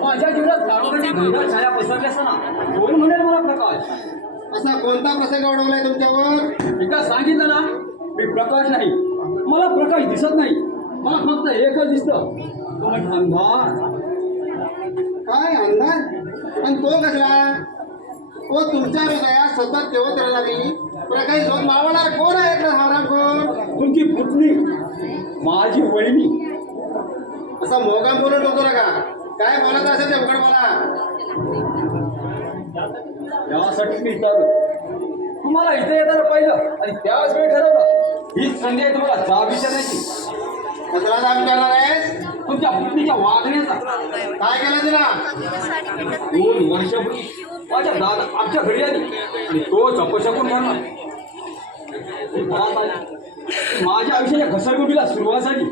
माझ्या जीवनात दारोगाची घनदाट छाया पसरली असताना कोण म्हणेल मला प्रकाश? असा कोणता प्रसंग ओढवलाय तुमच्यावर? एकदा सांगितलं ना, मी प्रकाश नाही, मला प्रकाश दिसत नाही, मला फक्त एकच दिसतं, तो म्हणजे अंधार. काय अंधार? आणि तो कसला? तो तुमच्या हृदयात सतत ठेवत राहणारी प्रकाश झोप मावणार कोण आहे? हा कोण? तुमची पुतणी, माझी वहिनी. असा मोगाम बोलून ठेवतो नका. काय बोलत असेल ते उघड बोला. यासाठी मी तर तुम्हाला इथे येताना पाहिलं आणि त्याच वेळी ठरवलं हीच संधी आहे तुम्हाला जाब विचारण्याची. कसला जाब विचारणार आहेस? तुमच्या पुतणीच्या वागण्याचा. काय केलं तिला? 2 वर्षापूर्वी माझ्या दादा आमच्या घरी आली आणि तोच अपशकून ठरला. घरात आली, माझ्या आयुष्याच्या घसरगुंडीला सुरुवात झाली.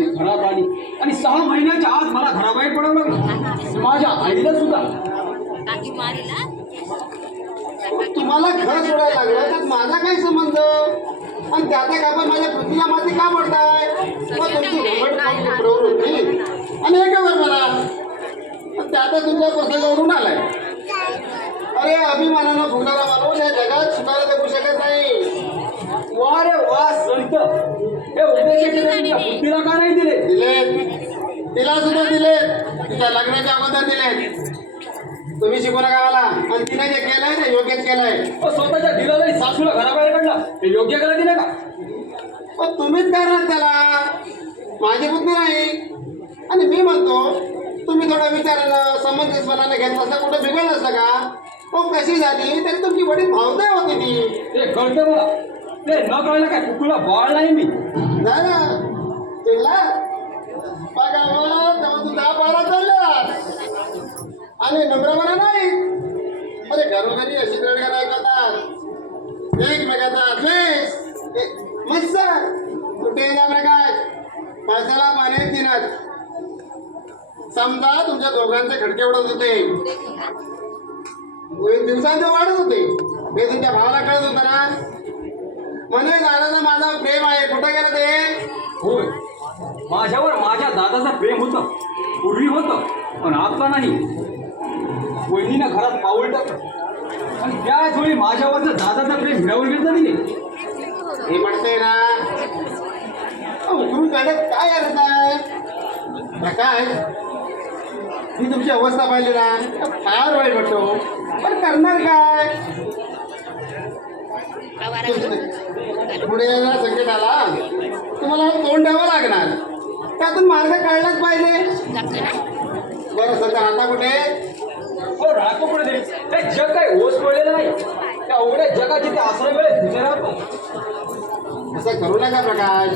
घरात आली आणि 6 महिन्याच्या आत मला घराबाहेर पडवलं लागलं. माझ्या आईला सुद्धा. तुम्हाला घर सोडायला लागलं तर माझा काय संबंध? आणि त्याचा आपण माझ्या पृथ्वीला माती का पडताय? तुमची प्रवृत्ती आणि एका मला त्याचा तुमचा प्रसंग उडून आलाय. अरे अभिमानानं फुगणारा माणूस या जगात सुखाला जगू शकत नाही. वा रे वा संत, हे उपदेश तुमच्या बुद्धीला का नाही दिले? दिलेत, तिला सुद्धा दिलेत, तिच्या लग्नाच्या अगोदर दिलेत. तुम्ही शिकू नका मला. आणि तिने जे केलंय ते योग्यच केलंय. स्वतःच्या दिलालाही सासूला घराबाहेर काढलं, हे योग्य करा दिले का? पण तुम्हीच करणार त्याला, माझी बुद्धी नाही. आणि मी म्हणतो तुम्ही थोडा विचारानं समंजसपणाने घेतला असता, कुठं बिघडलं असतं का? हो कशी झाली तरी तुमची वडील भावना होती ती. ते कळतं मला, ते न कळलं काय कुकुला बाळ नाही मी. झालं तिला बघा तेव्हा तू 10-12 चाललेला आणि नम्रपणा नाही. अरे घरोघरी अशी रडगा नाही करतात एकमेकाचा द्वेष. मस्त कुठे येणार प्रकाश पैशाला पाण्यात दिनात. समजा तुमच्या दोघांचे खडके उडत होते, दिवसांचे वाढत होते, हे तुमच्या भावाला कळत होतं ना. म्हणजे दादाचा माझा प्रेम आहे, कुठं गेलं ते? होय, माझ्यावर माझ्या दादाचं प्रेम होतं, पूर्वी होतं, पण आता नाही. वहिनीनं घरात पाऊल टाकलं आणि त्याच वेळी माझ्यावरचं दादाचं प्रेम हिरावून घेतलं तिने. हे म्हणते ना उकरून काढत काय अर्थ आहे? प्रकाश ही तुमची अवस्था पाहिली ना फार वाईट वाटतो, पण करणार काय? पुढे यायला संकट आला तुम्हाला तोंड द्यावं लागणार, त्यातून मार्ग काढलाच पाहिजे. बरं सध्या आता कुठे? हो राहतो पुढे तरी, हे जग काही ओस पडलेलं नाही. त्या एवढ्या जगात जिथे आश्रय मिळेल तिथे राहतो. असं करू नका प्रकाश.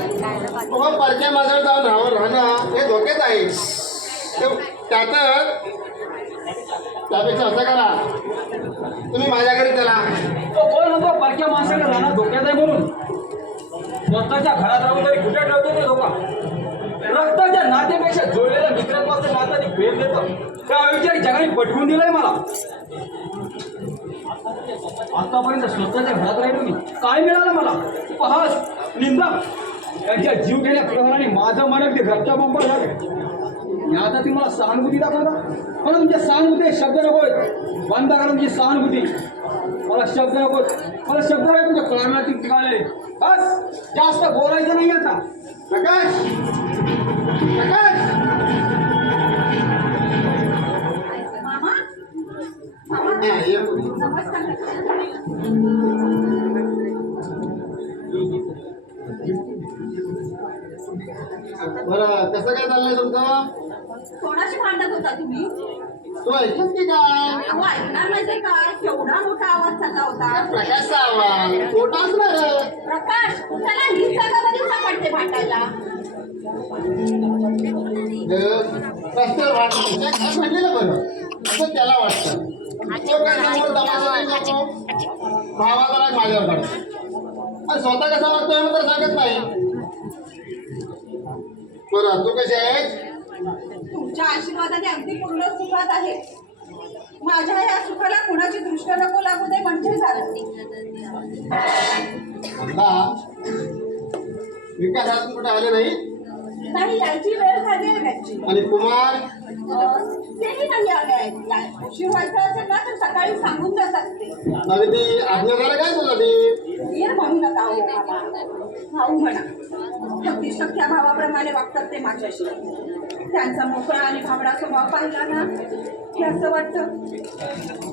तुम्हाला परक्या माझ्यावर जाऊन राहणं हे धोकेच आहे. त्यापेक्षा असं करा, तुम्ही माझ्या घरी चला. कोण म्हणतो परक्या माणसाकडे राहणं धोक्यात आहे म्हणून? स्वतःच्या घरात राहून तरी कुठे ठेवतो ते धोका? रक्ताच्या नातेपेक्षा जोडलेल्या मित्रांपासून नात्याने प्रेम देतं. त्या आयुष्यात जगाने पटवून दिलंय मला. आतापर्यंत स्वतःच्या घरात राहिलो मी, काय मिळालं मला? उपहास, निंदा. त्यांच्या जीव गेल्या प्रहराने माझं मन अगदी रक्ताबंबाळ झालं. आता ती मला सहानुभूती दाखवता. मला तुमच्या सहानुभूती शब्द नकोय. बंद करा तुमची सहानुभूती. मला शब्द नकोय, मला शब्द नाही तुमच्या कळण्यात ठिकाणे. बस जास्त बोलायचं नाही आता. प्रकाश प्रकाश बरं कसं काय चाललंय तुमचं? कोणाशी भांडत होता तुम्ही? तू ऐकत की काय? अहो ऐकणार म्हणजे काय? केवढा मोठा आवाज चालला. कोणाचा होता? प्रकाशचा आवाज मोठा असणार. प्रकाश, त्याला ही जागा कधी सापडते भांडायला? रस्त्यावर वाटलं काय म्हणलेलं बरं असं त्याला वाटतं. तो काय समोर तमाशा करतो, भावाला माझ्यावर काढतो आणि स्वतः कसा वाटतोय मग तर सांगत नाही. बरं तू कशी आहेस? तुमच्या आशीर्वादाने अगदी पूर्ण सुखात आहे. माझ्या या सुखाला कुणाची दृष्ट नको लागू दे म्हणजे झालं. आता विकास अजून कुठे आले नाही नाही, यायची वेळ झाली आहे त्याची. आणि कुमार तेही नाही आले आहेत. उशीर व्हायचा असेल ना तर सकाळी सांगून जातात ते. अगदी आज्ञाधार काय तुला ती वीर म्हणू नका हो बाबा, भाऊ म्हणा. अगदी सख्या भावाप्रमाणे वागतात ते माझ्याशी. त्यांचा मोकळा आणि भाबडा स्वभाव पाहिला ना की असं वाटतं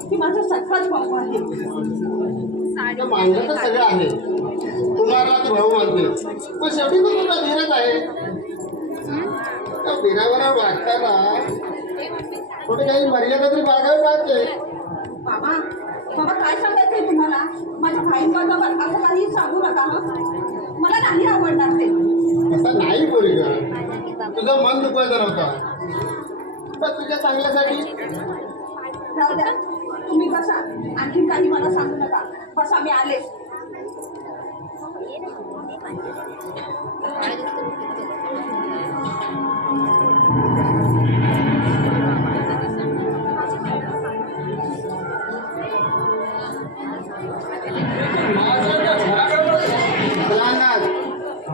की माझा सखाच भाऊ आहे. मानलं तर सगळं आहे. कुमारला ती भाऊ मानते पण शेवटी तो तुझा धीरच आहे. त्या धीराबरोबर वागताना थोडी काही मर्यादा तरी बाळगावी लागते. बाबा बाबा काय सांगायचंय तुम्हाला? माझ्या भाईंबरोबर असं काही सांगू नका हं. मला नाही आवडणार ते. असं नाही बोली ग, तुझं मन दुखवायचं नव्हतं तर तुझ्या चांगल्यासाठी. राहू द्या, तुम्ही बसा. आणखीन काही मला सांगू नका. बसा, मी आले.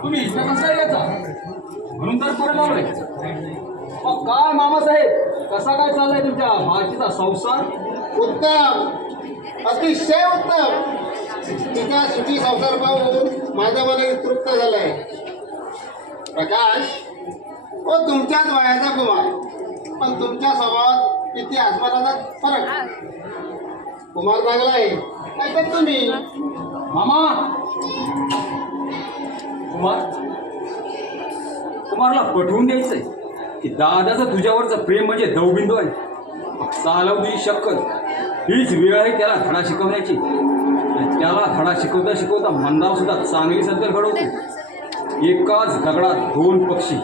तुम्ही इथं कसा यायचा म्हणून तर परत लावलंय. मग काय मामासाहेब, कसा काय चाललाय तुमच्या भाचीचा संसार? उत्तम, अतिशय उत्तम. तिचा सुखी संसार पाहून माझं मन तृप्त झालंय. प्रकाश व तुमच्याच वयाचा कुमार पण तुमच्या स्वभावात किती आसमानाचा फरक. कुमार चांगला आहे काय तर तुम्ही. मामा कुमारला पटवून द्यायचंय की दादाचं तुझ्यावरचं प्रेम म्हणजे दवबिंदू आहे. चालव तुझी शक्कल. हीच वेळ आहे त्याला धडा शिकवण्याची. त्याला धडा शिकवता शिकवता मंदाव सुद्धा चांगली सद्गत घडवते. एकाच दगडात दोन पक्षी,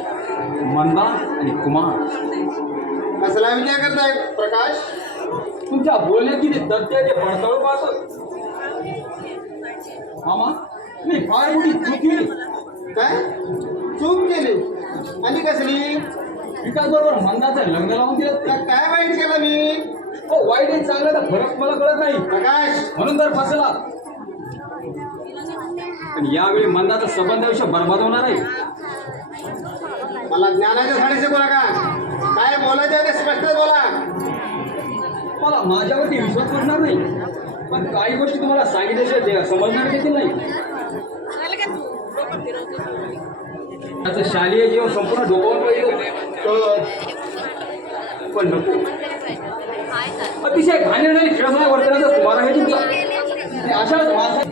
मंदा आणि कुमार. कसला विचार करताय प्रकाश? तुमच्या बोलण्यात किती तथ्य ते पडताळू पाहतो. मामा मी फार मोठी चूक केली. काय चूक केली? आणि कसली? विकास बरोबर मंदाचं लग्न लावून दिलं. काय वाईट केलं मी? हो, वाईट आणि चांगल्याचा फरक मला कळत नाही प्रकाश म्हणून तर फसला. पण यावेळी मंदाचा संबंध आयुष्य बर्बाद होणार आहे. मला ज्ञानाच्या झाडे शिकू नका. काय बोलायचं ते स्पष्ट बोला. मला माझ्यावरती विश्वास पडणार नाही पण काही गोष्टी तुम्हाला सांगितल्याशिवाय समजणार देखील नाही. त्याचं शालेय जीवन संपूर्ण डोकावून पाहिजे पण नको. अतिशय घाणेरडा आणि खेळसुद्धा वर्तनाचा तुम्हाला हे तुमचा अशाच माझा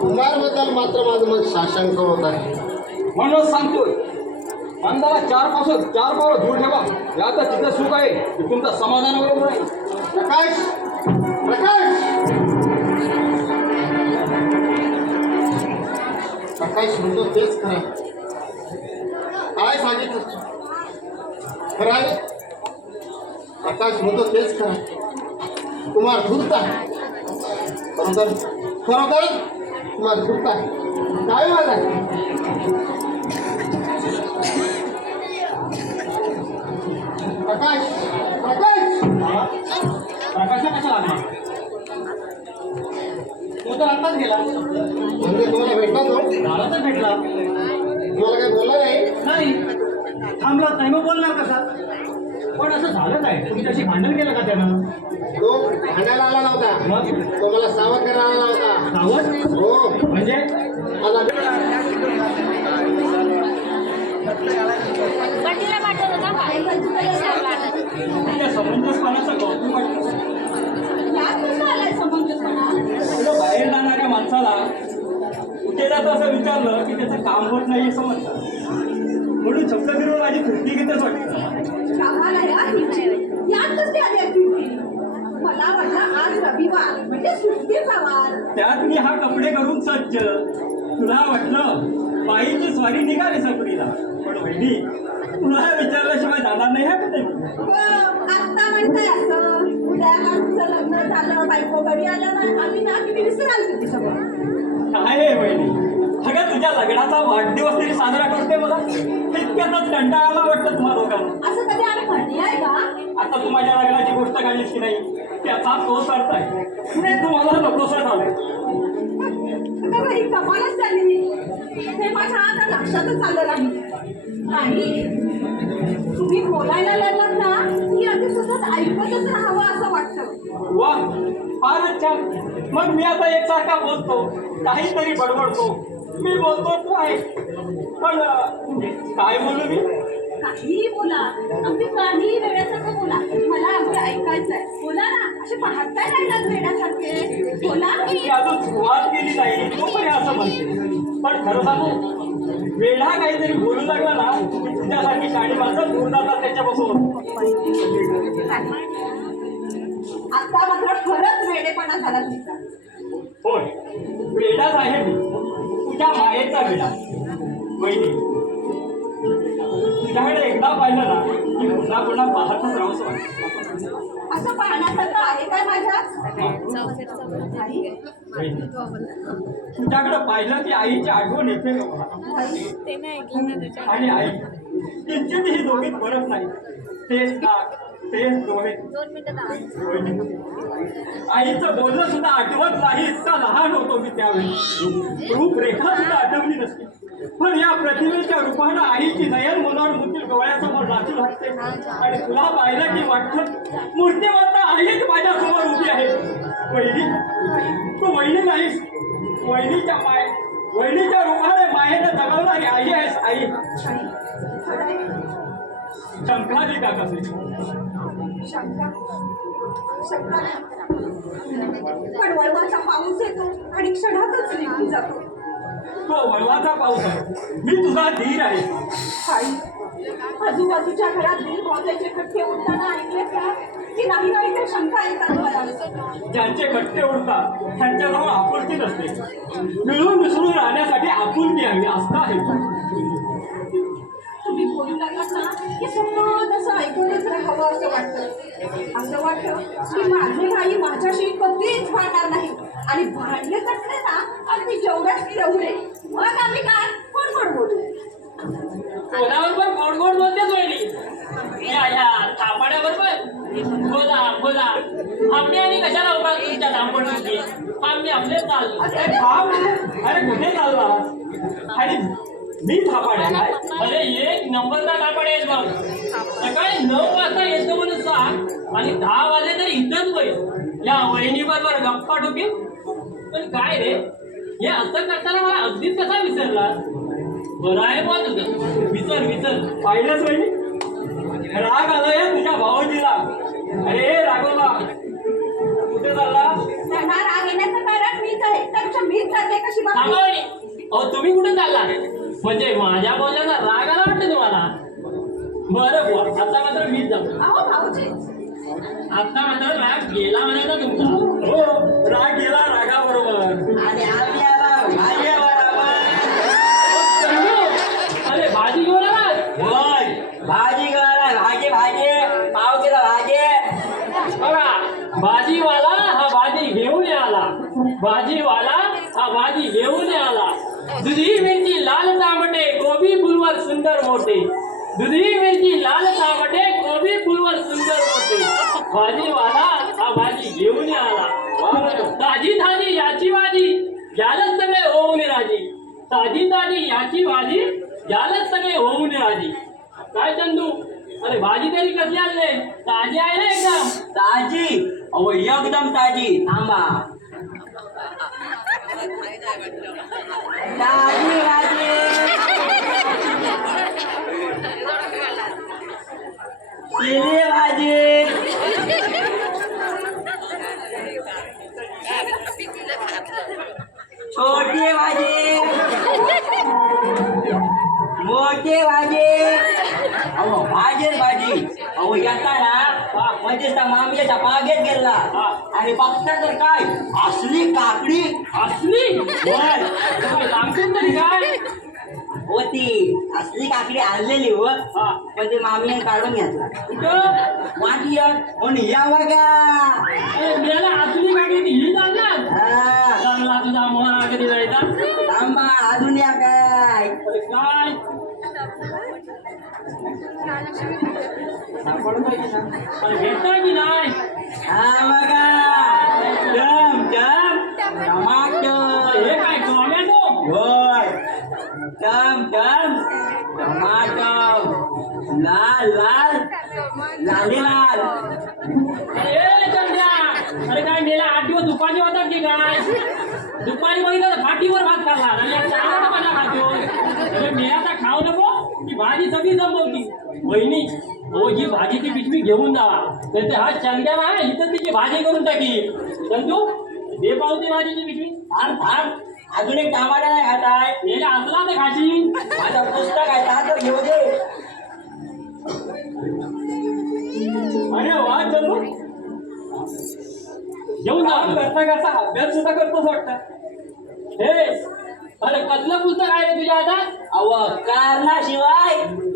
कुमारबद्दल मात्र माझं मन साशंक होत आहे. म्हणून सांगतोय मंदाला 4 पावलं दूर ठेवा. याचं तिथं सुख आहे की तुमचा समाधानाबरोबर आहे. प्रकाश प्रकाश प्रकाश म्हणतो तेच खरं. काय सांगितलं खरं आहे? प्रकाश म्हणतो तेच खरं. कुमार धूर्त आहे. खरोखर कुमार धूर्त आहे. काय माझा प्रकाश प्रकाश प्रकाशा कशा लागला? तो तर आताच गेला. म्हणजे तुम्हाला भेटला तो? मला तर भेटला तुम्हाला काही बोलला नाही? नाही. थांबला नाही मग बोलणार कसा? पण असं झालं काय? तुम्ही त्याशी भांडण केलं का त्यानं? तो भांडायला आला नव्हता. मग तो मला सावध करायला आला नव्हता. सावध हो म्हणजे आता त्या समंजसपणाचं कौतुक वाटतं. यात कसं आलाय समंजसपणा? तुला बाहेर जाणाऱ्या माणसाला कुठे जातं असं विचारलं की त्याचं काम होत नाही असं म्हणतात. म्हणून शब्द फिरवून माझी कृती घेतच वाटतं. कामाला या हिची. यात कसली आली आहे ती? मला वाटलं आज रविवार पवार म्हणजे सुट्टी पवार. त्यात मी हा कपडे करून सज्ज. तुला वाटलं बाईची स्वारी निघाली सपरीला, पण वहिनी तुला विचारल्याशिवाय जाणार नाही हा कुठे. हो, आत्ता म्हणताय असं. उद्या तुझं लग्न झालं, बायको घरी आलं ना, आम्ही ना किती विसराल तुझी सगळं. काय आहे वहिनी, अगं तुझ्या लग्नाचा वाढदिवस तरी साजरा करते मला. इतक्यातच कंटाळा आला वाटतं तुम्हा लोकांना. असं कधी आम्ही म्हणली आहे का? आता तू माझ्या लग्नाची गोष्ट काढलीस की नाही, त्याचा तो करताय. मी तुम्हाला नकोसा झालं. अगं बाई, कमालच झाली. हे माझ्या आता लक्षातच आलं नाही. आणि तुम्ही बोलायला लागलात ना की अगदी सतत ऐकतच राहावं असं वाटतं. वा, फारच छान. मग मी आता एकसारखा बोलतो, काहीतरी बडबडतो. मी बोलतो तू आहे, पण काय बोलू मी. काहीही बोला, अगदी काहीही वेळासारखं बोला, मला अगदी ऐकायचंय. बोला ना, असे पाहताय राहिलात वेड्यासारखे. बोला. मी अजून सुरुवात केली नाही तो पण असं म्हणते. पण खरं सांगू, वेळा काहीतरी बोलू लागला ना की तुझ्यासारखी शाणी माणसं दूर जातात त्याच्यापासून. आता मात्र खरंच वेडेपणा झाला तुमचा. होय, वेडाच आहे मी, तुझ्या मायेचा वेडा. वहिनी, तुझ्याकडे एकदा पाहिलं ना की पुन्हा पुन्हा पाहतच राहूच वाटतं. असं पाहण्यासारखं आहे काय माझ्यात? वहिनी, तुझ्याकडे पाहिलं की आईची आठवण येते का मला? आणि आई किंचितही दोघीत फरक नाही. तेच नाक, तेच डोळे. वहिनी, आईचं बोलणं सुद्धा आठवत नाही, इतका लहान होतो मी त्यावेळी. रूपरेखा सुद्धा आठवली नसते. पण या प्रतिमेच्या रूपानं आईची नयन मनोहर मूर्ती डोळ्यासमोर नाचू लागते. आणि तुला पाहिलं की वाटतं मूर्तिमंत आईच माझ्यासमोर उभी आहे. वहिनी, तू वहिनी नाहीस, वहिनीच्या रूपाने मायेनं जगवणारी आई आहेस. आई शंकराजी का कसे. पण वळवाचा पाऊस येतो आणि क्षणातच निघून जातो. तो वळवाचा पाऊस आहे, मी तुझा धीर आहे. आई, आजूबाजूच्या घरात बिल वाजायचे खटके उडताना ऐकले का? की नाही नाही ते शंका येतात मला. ज्यांचे खटके उडतात त्यांच्याजवळ आपुलकी नसते. मिळून मिसळून राहण्यासाठी आपुलकी हवी असं आहे. तुम्ही बोलू लागलात ना की सतत असं ऐकूनच राहावं असं वाटतं. असं वाटतं की माझे भाई माझ्याशी कधीच भांडणार नाही. आणि भांडले कटले ना अगदी जेवढ्याच तेवढे. मग आम्ही काय कोण कोण बोलू. कोणाबरोबर गोड गोड बोलतेच वहिनी. या थापाड्याबरोबर बोला बोला. आम्ही आणि कशाला उभा तुमच्या थांबवण्याची. आम्ही आपले चाललो. अरे कुठे चालला? आणि मी थापाड्या काय? अरे एक नंबरचा थापाड्या आहेत बघ. सकाळी 9 वाजता येतो म्हणून सांग आणि 10 वाजले तर इथंच बैस. या वहिनी बरोबर गप्पा ठोकी. पण काय रे, हे असं करताना मला अगदीच कसा विसरला. बरं आहे बा तुझं. विसर पाहिलंच वहिनी, राग आला या तुझ्या भाऊजीला. अरे राघोबा, कुठे चालला? त्यांना राग येण्याचं कारण मीच आहे. त्यापेक्षा मीच जाते कशी थांबा बाबा. वहिनी. अहो तुम्ही कुठे चालला? म्हणजे माझ्या बोलण्याचा राग आला वाटतं तुम्हाला? बरं बुवा, आता मात्र मीच जातो. अहो भाऊजी, आता मात्र राग गेला म्हणायचा तुमचा. हो, राग गेला रागाबरोबर. आणि आम्ही आला भाजीबरोबर. अरे भाजी घेऊन आला? होय, भाजी घेऊन भाजी पाव किलो भाजी. बघा, भाजीवाला हा भाजी घेऊन आला. भाजीवाला हा भाजी घेऊन आला. दुधी मिरची लाल तांबटे कोबी फुलवर सुंदर मोठे. दुधी मिरची लाल तांबटे कोबी फुलवर सुंदर मोठे. भाजीवाला हा भाजी घेऊन आला. ताजी ताजी याची भाजी यालाच सगळे होऊन राजी. ताजी ताजी याची भाजी यालाच सगळे होऊन राजी. काय चंदू, अरे भाजी तरी कशी आणले? ताजी आहे ना एकदम? ताजी, अहो एकदम ताजी. थांबा, ताजी भाजी. केली भाजी. छोटी भाजी, मोठी भाजी. अहो भाजी. अहो येताना म्हणजेच त्या मामीच्या बागेत गेला हा. आणि बघता तर काय असली काकडी असली होय. तुम्ही सांगतो तरी काय होती असली काकडी आणलेली हो हा. पण ते मामीने काढून घेतला कुठं वाटली पण या बघा मेला असली गाडी ती ही जाणार हा. चांगला तुझा मोहरा कधी जायचा थांबा अजून या काय अरे काय अरे भेटता की नाही हा बघा जम जम टमाटर हे काय टोमॅटो होय टम टम टमाटर लाल लाल लाली लाल अरे चंद्या अरे काय मेला 8 दिवस दुपारी होता की काय दुपारी बघितलं तर फाटीवर भात खाल्ला आणि आता चांगला माझा खातो अरे मी आता खाऊ नको की भाजी सगळी जमवती वहिनी हो ही भाजीची पिशवी घेऊन जा तर हा चंद्या ना इथं तिची भाजी करून टाकी चंदू दे पावती भाजीची पिशवी थांब थांब अजून एक टमाटर नाही खात आहे मेला असला ते खाशी माझं पुस्तक आहे हातात घेऊ दे अरे वा चंदू घेऊन जा करता करता अभ्यास सुद्धा करतोच वाटतं हे अरे कसलं पुस्तक आहे रे तुझ्या हातात अव कारणाशिवाय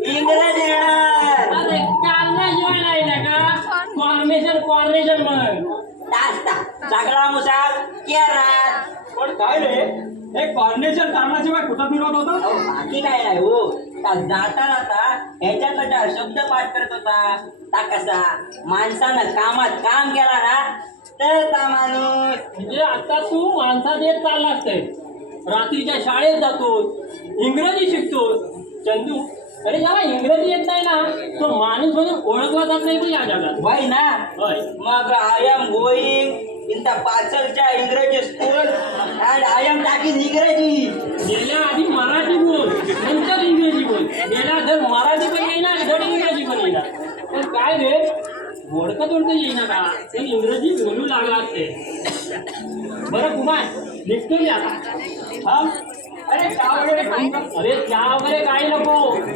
इंग्रजी येणार अरे कालनाशिवाय नाही ना का कॉर्नेशन मग तास्ता सगळा मुसाल केरात पण काय रे हे कॉर्नेशन कारणाशिवाय कुठं फिरत होता अहो, बाकी काय नाही हो त्या जाता जाता ह्याच्यातला शब्द पाठ करत होता ता कसा माणसानं कामात काम केला ना तर का माणूस म्हणजे आता तू माणसात येत चालला असते रात्रीच्या शाळेत जातो इंग्रजी शिकतो चंदू अरे ज्याला इंग्रजी येत नाही ना तो माणूस म्हणून ओळखला जात नाही पण या जगात वय ना होय मग I am going in the पाचलच्या इंग्रजी school and I am talking इंग्रजी गेल्या आधी मराठी बोल नंतर इंग्रजी बोल गेल्या धड मराठी पण येईना धड इंग्रजी पण येईना पण काय रे ओळखत येईना का ते इंग्रजी बोलू लागला असते बरं कुमार निघतो मी आता हा अरे का वगैरे घेऊन जा. अरे चहा वगैरे काही नको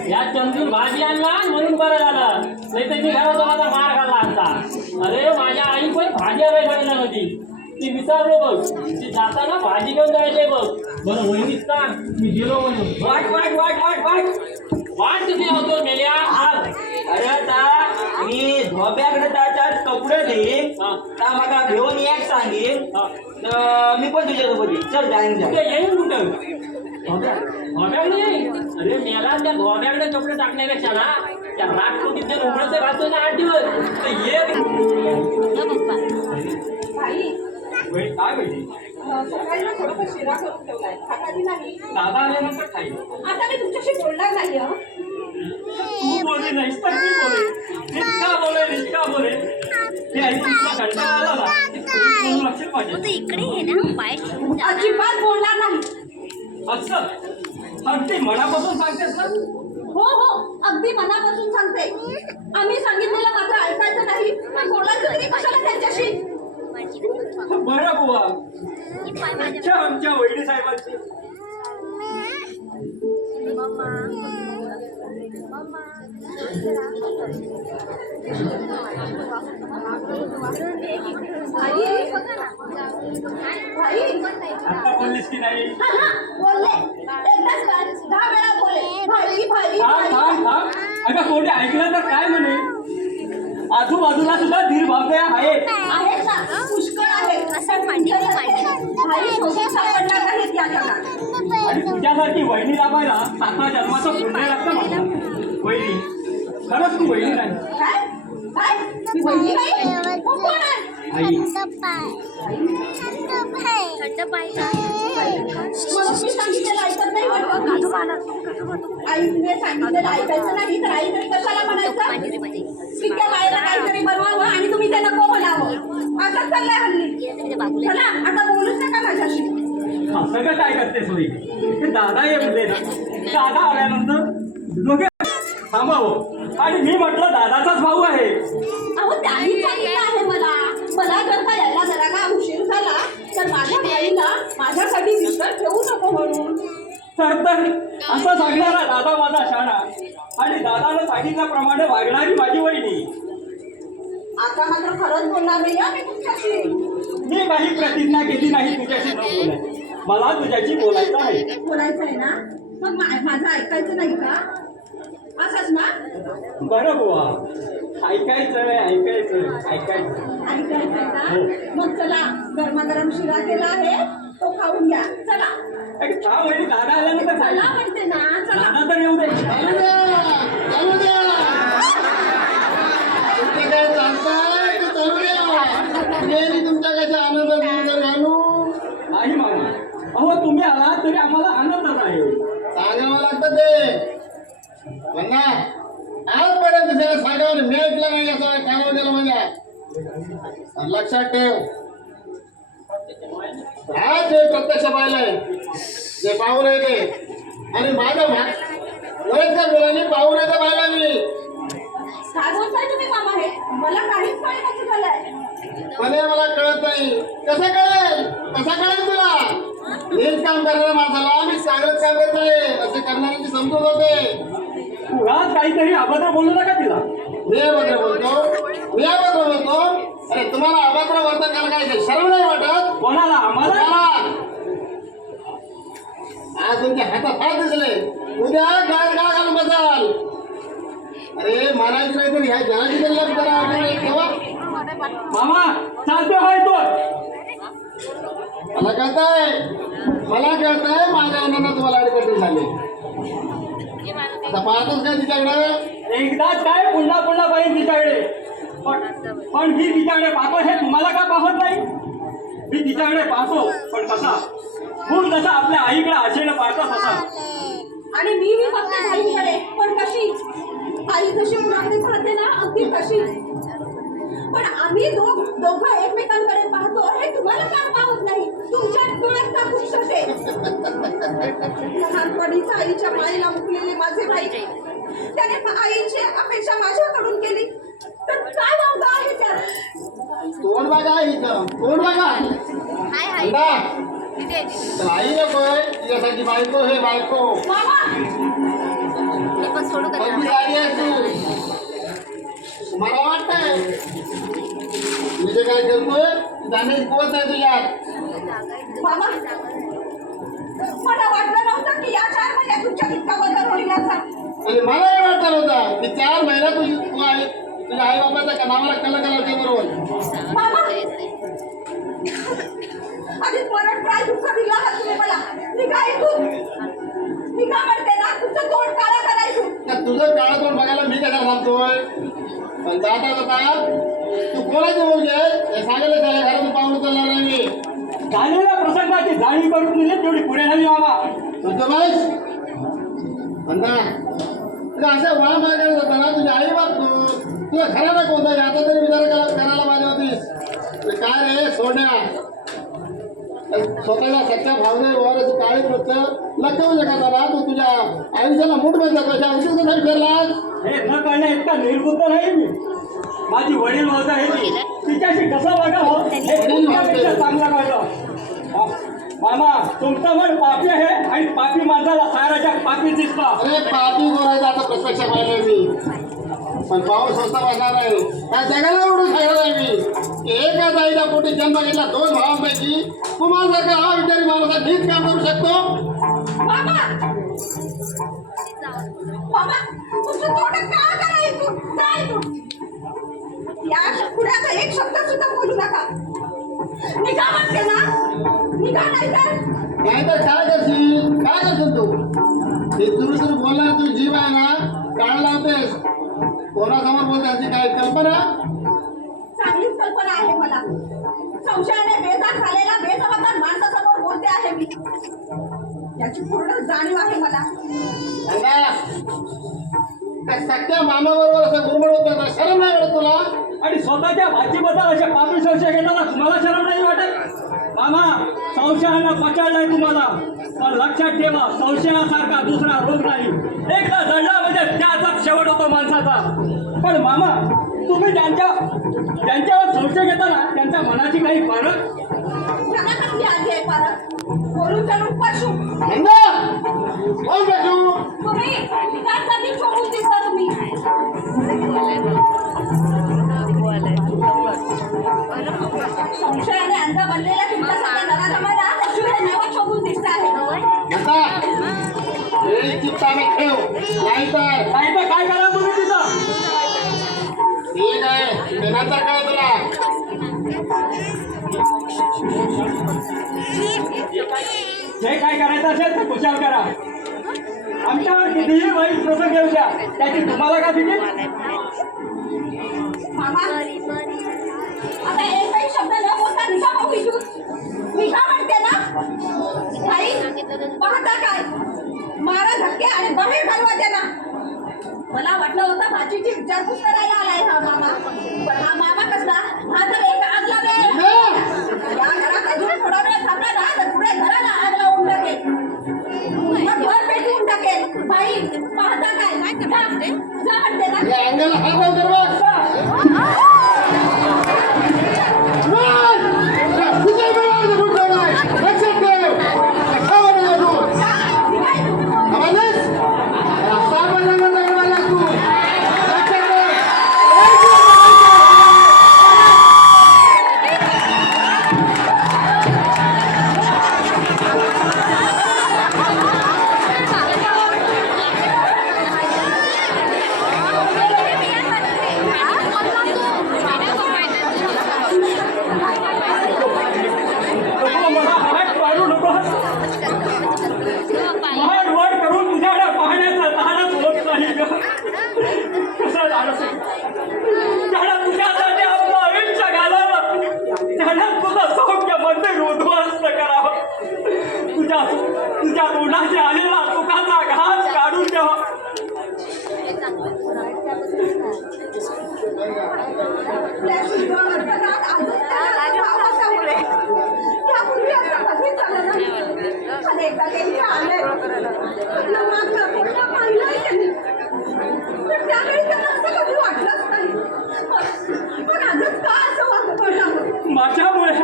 या चंदून भाजी आणला म्हणून बरं झालं नाही तर मी घरात माझा मार खाल्ला असता अरे माझ्या आई पण भाजी आणायला सांगितलं होती ती विचारलो बघ ती जाताना भाजी घेऊन जायचे बघ बरं वहिनीच सांग मी गेलो म्हणून वाट वाट वाट वाट वाट वाट किती होतो मेल्या अरे आता मी धोब्याकडे त्याच्यात कपडे दे हा. त्या मला घेऊन एक सांगेन हा. तर मी पण तुझ्यासोबत येईन. चल जाईन कुठे येईन कुठं धोब्याकडे येईन अरे मेला त्या धोब्याकडे कपडे टाकण्यापेक्षा ना त्या राजकोटीत जे उघडचे घालतो ना 8 दिवस तर ये भाई वही, काय पाहिजे सकाळी ना थोडंसं शिरा करून ठेवलाय खाता की नाही दादा आल्यानंतर खाईल आता मी तुमच्याशी बोलणार नाही हं. तू बोलली नाहीस तर मी बोले निष्ठा बोले ते आई तुला कंटाळा आला ना ते बोलून लक्षात तू पाहिजे इकडे ये ना वाईट होऊन जाणार. अजिबात बोलणार नाही असं अगदी मनापासून सांगतेस ना हो हो अगदी मनापासून सांगते आम्ही सांगितलेलं मात्र ऐकायचं नाही पण बोलायचं तरी कशाला त्यांच्याशी बरं बुवा अच्छा आमच्या वहिनी साहेबांची भाई भाई आता बोललीस की नाही हा हा बोलले एकदाच काय 10 वेळा बोलले भाई भाई थांब थांब थांब अगं कोणी ऐकलं तर काय म्हणे आजूबाजूला सुद्धा धीर भावया आहेत आहेत ना पुष्कळ आहेत असं मांडी भाई शोधून सापडणार नाहीत या जगात आणि तुझ्यासारखी वहिनी लाभायला 7 जन्माचं पुण्य लागतं मला वहिनी खरंच तू वहिनी नाही काय काय मी बहिणी नाही मग कोण आहे आई थंड पाय मग मी सांगितलेलं ऐकत नाही वाटतं आईने सांगितलेलं ऐकायचं नाही तर आई तरी कशाला म्हणायचं पिक्या बाळाला काहीतरी बनवावं आणि तुम्ही ते नको म्हणावं आता चाललंय हल्ली चला आता बोलूच नका माझ्याशी असं का काय करतेस वहिनी ते दादा ये म्हणले ना दादा आल्यानंतर दोघे थांबावं आणि मी म्हटलं दादाचाच भाऊ आहे अहो त्याही सांगितलं आहे मला मला जर का यायला जरा का उशीर झाला तर माझ्या बहिणीला माझ्यासाठी विश्वास ठेवू नको म्हणून तर असं सांगणारा दादा माझा शाणा आणि दादानं सांगितल्याप्रमाणे वागणारी माझी वहिनी आता मात्र खरंच बोलणार नाही हं मी तुमच्याशी. मी काही प्रतिज्ञा केली नाही तुझ्याशी न बोलायची. मला तुझ्याशी बोलायचं आहे. बोलायचं आहे ना, मग माझं ऐकायचं नाही का? असंच ना? बरं बुवा, ऐकायचं ऐकायचं. ऐकायचं आहे का? मग चला, गरमागरम शिरा केला आहे तो खाऊन घ्या. चला का म्हणजे दादा आल्यानंतर चला म्हणते ना, चला. दादा तर येऊ दे. चालू द्या, चालू द्या. तुमचे काय चालताय ते चालू द्या. नेहमी तुमच्या कशा आनंद नजर घालू नाही मामा, अहो तुम्ही आला तरी आम्हाला आनंदच आहे. सांगावं लागतं ते म्हणा. आजपर्यंत त्याला सांगावं मी ऐकलं नाही असं कानावर गेलं माझ्या. आणि लक्षात ठेव, हा जे प्रत्यक्ष पाहिलंय जे पाहून येते आणि माझं वयस्कर मुलांनी पाहून येतं पाहिला मी. काय बोलताय तुम्ही मामा? हे मला काहीच कळत नाही झालंय. पण हे मला कळत नाही. कसं कळेल? कसं कळेल तुला? नीट काम करणाऱ्या माणसाला मी चांगलंच काम करत आहे असे करणाऱ्यांची समजूत होते. उगाच काहीतरी अभद्र बोलू नका तिला. मी अभद्र बोलतो? मी अभद्र बोलतो? अरे तुम्हाला अभद्र वर्तन करायला काय शरम नाही वाटत? कोणाला? आम्हाला? चला. आज तुमच्या हातात हात दिसले, उद्या गाळ गाळ घालून बसाल. अरे महाराज नाही तर ह्या जनाची तरी लक्ष करा. तेव्हा मामा चालतोय होय तो. मला कळतंय माझ्या अण्णांना तुम्हाला अडकटी झाली. आता पाहतोच काय तिच्याकडे? एकदाच काय पुन्हा पुन्हा पाहिजे तिच्याकडे. पण मी तिच्याकडे पाहतो हे तुम्हाला का पाहत नाही? मी तिच्याकडे पाहतो पण कसा? खूप जसा आपल्या आईकडे आशेनं पाहतो तसा. आणि मी बघते आईकडे, पण कशी? आई जशी मुलाकडे पाहते ना, अगदी तशी. पण आम्ही दोघं एकमेकांकडे पाहतो हे तुम्हाला का पाहत नाही? तुमच्या डोळ्यात का खुश होते? लहानपणीच आईच्या मायेला मुकलेले माझे भाई, त्याने आईची अपेक्षा माझ्याकडून केली तर काय वावगा आहे त्यात? तोंड बघा इथं, तोंड बघा. हाय हाय अंडा, तिथे आहे ती. तर आई नकोय तिच्यासाठी बायको हे बायको. मामा मी पण सोडू का कोणती तिला? गाडी आहे तू? मला वाटतंय मी जे काय करतोय जाण्याची कुवत नाही तुझ्यात. मामा मला वाटलं नव्हतं की या 4 महिन्यात तुमच्या इतका बदल होईल याचा. आणि मला हे वाटत होतं की 4 महिन्यात तुझ्या आई बाबाच्या नावाला कल करायचे बरोबर. मामा आधी परत काय दुःख दिलं आहात तुम्ही मला? निघा इथून, निघा म्हणते ना. तुमचं तोंड काळं करायचं. का तुझं काळं तोंड बघायला मी कशा सांगतोय? पण जाता जाता तू कोणाची मुलगी आहे हे सांगायला झालं घरातून पाहून उचलणार नाही मी. झालेल्या प्रसंगाची जाणीव करून दिली तेवढी पुढे झाली मामा. तुझं बस म्हणता तुला असं वळा मागायला जाता ना तुझी आई बाप तुला घराला कोणता आता तरी विचार करायला पाहिजे होतीस. काय रे सोन्या, स्वतःला सच्च्या भावनेवर अशी काळी प्रत लटकवू शकत ना तू तुझ्या आयुष्याला मूठ बांधला कशा आयुष्याचा नाही फिरलास. हे न कळण्या इतका निर्बुद्ध नाही मी. माझी वडील होता हे तिच्याशी कसं वागावं हे तुमच्यापेक्षा चांगलं कळलं. मामा तुमचं मन पापी आहे आणि पापी माणसाला साराच्या पापी दिसतं. अरे पापी बोलायचं आता प्रत्यक्ष पाहिलंय मी. पण पाऊस स्वस्त वाटणार नाही त्या जगाला उडून सांगणार नाही मी की एका जाईच्या पोटी जन्म घेतला 2 भावांपैकी तुम्हाला हा विचारी माणूस नीट काम करू शकतो. मामा मामा तुमचं तोंड काळं करा इथून. जा इथून. या पुढ्याचा एक शब्द सुद्धा बोलू नका. निघा म्हणते ना, निघा नाहीतर काय करशील तू? हे सुरू बोलणार तू जीव आहे ना काढ लावतेस. कोणासमोर बोलते याची काय कल्पना? चांगलीच कल्पना आहे मला. संशयाने बेजार झालेला बेजबाबदार माणसासमोर बोलते आहे मी. याची पूर्ण जाणीव आहे मला. त्या सख्या मामाबरोबर असं गुरमड होतं शरम नाही वाटत तुला? आणि स्वतःच्या भाजीबद्दल अशा पापी संशय घेताना तुम्हाला शरम नाही वाटत? मामा संशयानं पकडलाय तुम्हाला, पण लक्षात ठेवा संशयासारखा दुसरा रोग नाही. एकदा जळला म्हणजे त्याचाच शेवट होतो माणसाचा. पण मामा तुम्ही ज्यांच्यावर संशय घेताना त्यांच्या मनाची काही फरक त्याला कसली आधी आहे परत? बोलून चलून पशू कोण बसू? तुम्ही काय कधी चोरून दिसता तुम्ही? संशयाने अंधा बनलेल्या तुमच्या सगळ्या नराधमाला अशुभ नावात शोधून दिसत आहे. आता एक चित्ताने ठेव, नाहीतर नाही तर काय करा तुम्ही तिथं? ठीक आहे, मी नंतर काय तुला. जे काय करायचं असेल ते खुशाल करा. आमच्यावर कितीही वाईट प्रसंग येऊ द्या, त्याची तुम्हाला का भीती? मामा आता एकही शब्द न बोलता निघा भाऊ इथून. निघा म्हणते ना. आई पाहता काय, मारा धक्के आणि बाहेर घालवा त्यांना. मला वाटलं होतं भाजीची विचारपूस करायला आलाय हा मामा, पण हा मामा कसला, हा तर एक आग लावेल. या घरात अजून थोडा वेळ थांबला ना तर पुढे घराला आग लावून टाकेल, मग घर पेटवून टाकेल. बाई पाहता काय, जा म्हणते ना. या अंगाला हात लावून तर बघ. तुझ्या वेळेला कुठं नाही, लक्षात ठेव. खावा नाही तू. आवाजच? रस्ता बनवला दगडाला तू. लक्षात ठेव. नको, मला हात पाडू नको. महाड वर करून तुझ्याकडे पाहण्याचं धाडस होत नाही ग. कसं धाडस आहे? त्याला तुझ्यासाठी आपलं आयुष्य घालावं, त्याला तुझं सौख्य मंदिर उद्ध्वस्त करावं, तुझ्या तोंडाशी आलेला तुकाचा घास काढून द्यावा. आपल्या शुद्ध अर्पणात आजच त्याला भावाच्यामुळे. त्यापूर्वी असं कधीच झालं नाही. आणि एकदा ते इथे आले, आपलं मागणं पूर्ण पाहिलंय त्यांनी. पण त्यावेळी त्यांना असं कधी वाटलंच नाही. पण आजच का असं वाटत पडलं? माझ्यामुळे हे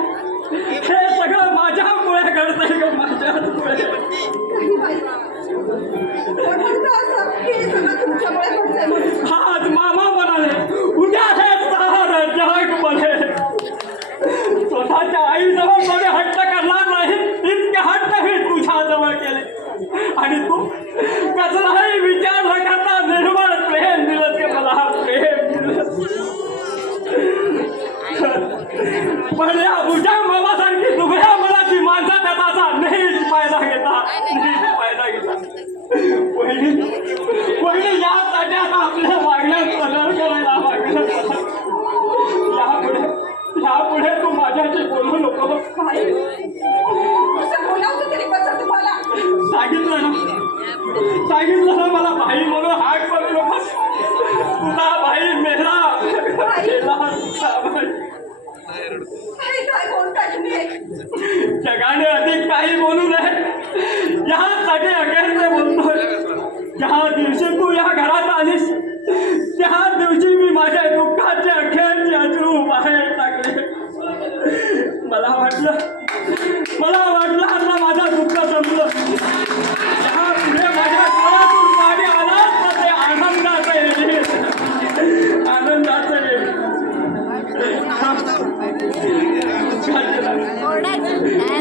सगळं माझ्यामुळे घडतंय ग, माझ्यामुळे. काही बाई, कोण म्हणतं असं की हे सगळं तुमच्यामुळे घडतंय म्हणून? आज मामा म्हणाले, उद्या हे सारं जग म्हणे. स्वतःच्या आईजवळ मध्ये हट्ट करणार नाही इतके हट्ट मी तुझ्याजवळ केले, आणि तू कसलाही विचार न करता निर्मळ प्रेम दिलं ते मला. प्रेम दिलं. पण या उद्या मामासारखी दुबळ्या मनाची माणसं त्याचा नेहमीच फायदा घेता. पहिली या ताट्यात आपल्या वागण्यात बदल करायला वागण्यात यापुढे तू माझ्याशी बोलू नको. बाई, असं बोलावं तरी कसं तुम्हाला? सांगितलं ना मला भाई म्हणून हाक करू नको. तुझा भाई मेला काय बोलताय तुम्ही? जगाने अधिक काही बोलू नये यासाठी अखेरचे बोलतोय. ज्या दिवशी तू या घरात आलीस त्या दिवशी मी माझ्या दुःखाचे अखेरचे अश्रू बाहेर टाकले. मला वाटलं आता माझं दुःख संपलं. त्या पुढे माझ्या डोळ्यातून पाणी आलं तर ते आनंदाचं येईल.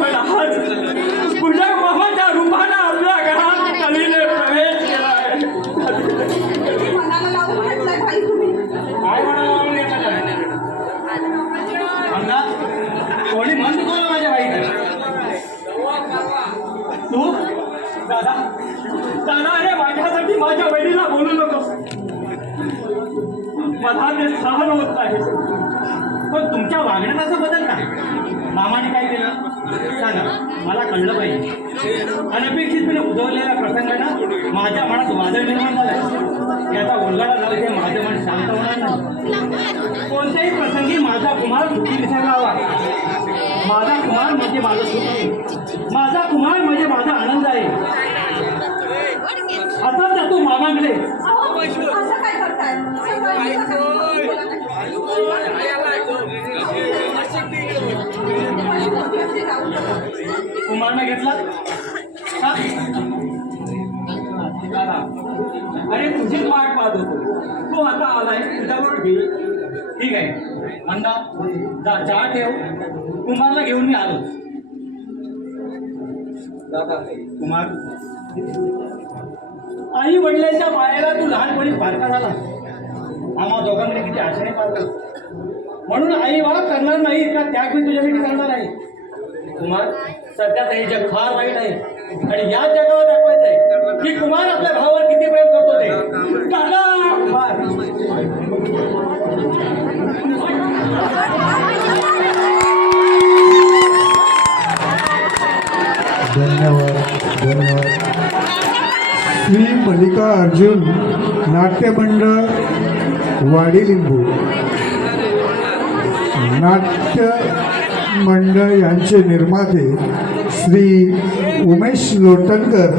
पण आज तुझ्या मामाच्या रूपानं आपल्या घरात कलीने प्रवेश केला आहे. मनाला लावून म्हटलंय बाई तुम्ही. काय म्हणावं कोणी म्हणतो कोण माझ्या बाईचं? तू दादा अरे माझ्यासाठी माझ्या बहिणीला बोलू नकोस. मला ते सहन होत नाही. पण तुमच्या वागण्यात असं बदल काय? मामाने काय केलं सांगा, मला कळलं पाहिजे. अनपेक्षितपणे उद्भवलेल्या प्रसंगानं माझ्या मनात वादळ निर्माण झालं. याचा उलगडा झाला की माझं मन शांत होणार नाही. कोणत्याही प्रसंगी माझा कुमार सुखी दिसायला हवा. माझा कुमार म्हणजे माझं सुख आहे. माझा कुमार म्हणजे माझा आनंद आहे. आता जातो मामाकडे. अहो, असं काय करताय? कुमारनं घेतला हा? दादा, अरे तुझीच वाट पाहत होतो. तू आता आलाय तुझ्याबरोबर घे. ठीक आहे, मंदा जा चहा ठेव. कुमारला घेऊन मी आलो. दादा कुमार, आई वडिलांच्या मायेला तू लहानपणी फारका झाला. आम्हा दोघांकडे किती आशेने पाहतो. म्हणून आई बाबा करणार नाही का त्याग मी तुझ्यासाठी करणार आहे. कुमार, सध्या हे जग फार वाईट आहे आणि या जगावर दाखवायचं आहे की कुमार आपल्या भावावर किती प्रेम करतो ते. दादा कुमार, धन्यवाद धन्यवाद. श्री मल्लिका अर्जुन नाट्य मंडळ वाडीलिंबू नाट्य मंडळ यांचे निर्माते श्री उमेश लोटणकर